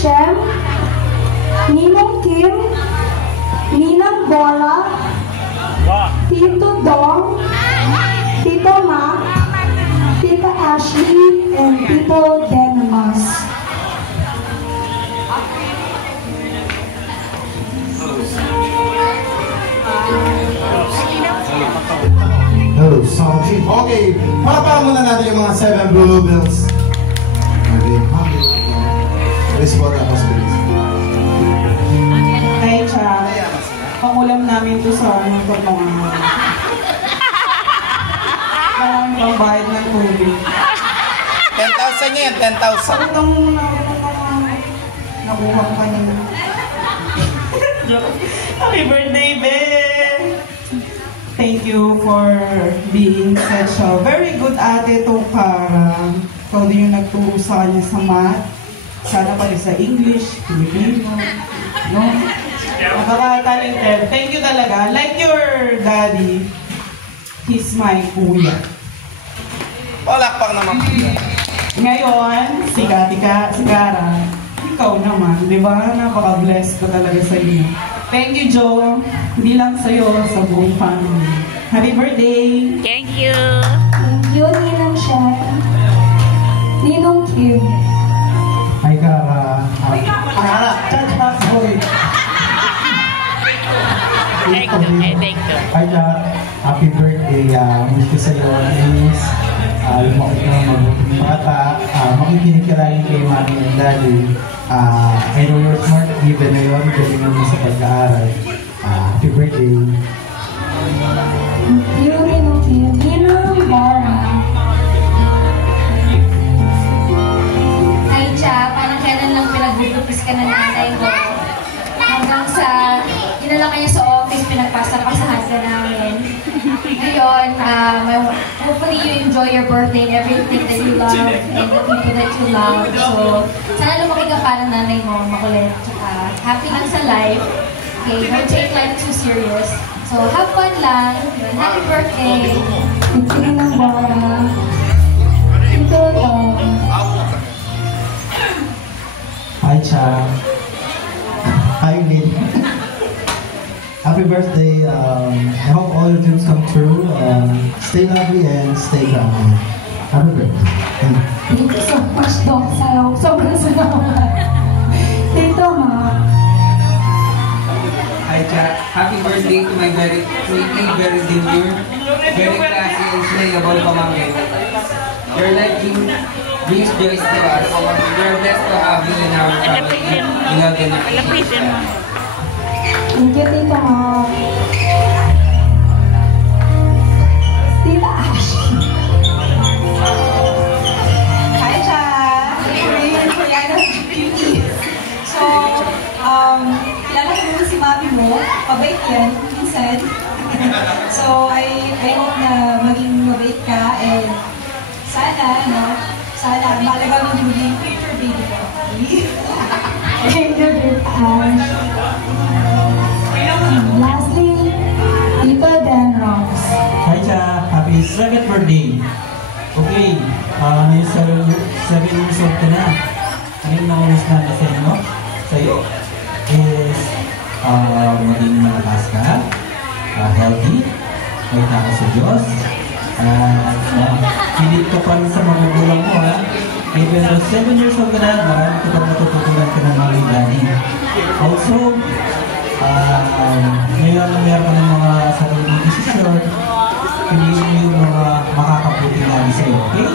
Shem, Ninong Kim, Ninang Bora, Tito Dong, Tito Mac, Tita Ashley, and Tito Denamas. Oh, song chief. Okay, palapakan muna natin yung mga 7 bluebills. Okay, please po tapos please. Hey, Cha. Pangulam namin to sa ano pag mga... Parang pambayad ng tubig. 10,000 yan, 10,000. Ano itong nakuha ko kanina? Happy birthday, Ben! Thank you for being such a very good ate to Kara. Ikaw din yung nagturo sa kanya sa math. Sana pala sa English, Filipino, no? Nakaka-talented. Thank you talaga. Like your daddy, he's my kuya. Palakpak naman. Ngayon, si Kara, ikaw naman, di ba? Napaka-blessed ko talaga sa inyo. Thank you, Joe. Hindi lang sa'yo, sa buong family. Happy birthday! Thank you! Thank you, Ninang Shem, Ninong Kim. Hi, Kara. Judge Max Boy. Thank you. Hi, Jack. Happy birthday. Wish ko sa'yo is lumaki ka ng mabuting bata. Makikinig ka lagi kay mami and daddy. I know you're smart, even na yun, galingan mo sa pag-aaral. Happy birthday. Thank you, Ninong Kim, Ninang Bora. Ay, Cha, parang kailan lang pinagbubupis ka na nanay ko. Hanggang sa, dinala ka niya sa office, pinagpasapasahan ka namin. Ngayon, hopefully you enjoy your birthday and everything that you love and the people that you love. So, sana lumaki ka para nanay mo, makulit. Tsaka, happy lang sa life. Okay, don't take life too serious. So, have fun lang. Happy birthday. Thank you, Ninang Bora. Tito Dong. Hi, Cha. Hi, Lynn. Happy birthday. I hope all your dreams come true. Stay lovely and stay grounded. Happy birthday. Thank you so much, Dong. Sobrang salamat. Tito Mac. Hi, Jack. Happy birthday to my very sweetie, very demure, very classy and slayable pamangkin. Your life brings joy to us. We are blessed to have you in our family. We love you. Palapitin mo. Thank you, Tito Mac. Tita Ashley. Hi, Cha! Kuya Cutie. So, kilala ko muna si mami mo. Pabait yan, minsan. So, I hope na maging mabait ka and sana malaga mo yung future baby ko. Thank you, Tita Ash. Lastly, Tito Denrox. Hi, Cha. Happy 7th birthday. Okay, may 7 years old ka na. Anong na-wish natin sa inyo? Sa'yo is maging malakas ka, healthy, may taka sa Diyos, pilit ka pa rin sa mga magulang mo, ha? Even though 7 years old ka na, marami ka pa matututunan ka ng mga daddy. Also, ngayon na meron ka ng mga sariling desisyon, piliin mo yung mga makakabuti lagi sa'yo, okay?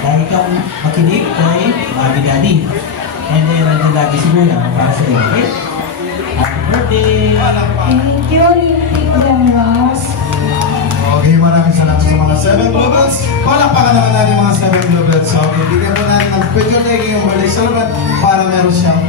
Dahil kang makinig kay Mami Daddy. And then, nandun lagi si Muna para sa'yo, okay? Happy birthday! Thank you, Tito Denrox. Okay, maraming salamat sa mga 7 bluebirds. Palakpakan naman natin mga 7 bluebirds. Okay, bigyan po natin ng picture taking yung birthday celebrant para meron siyang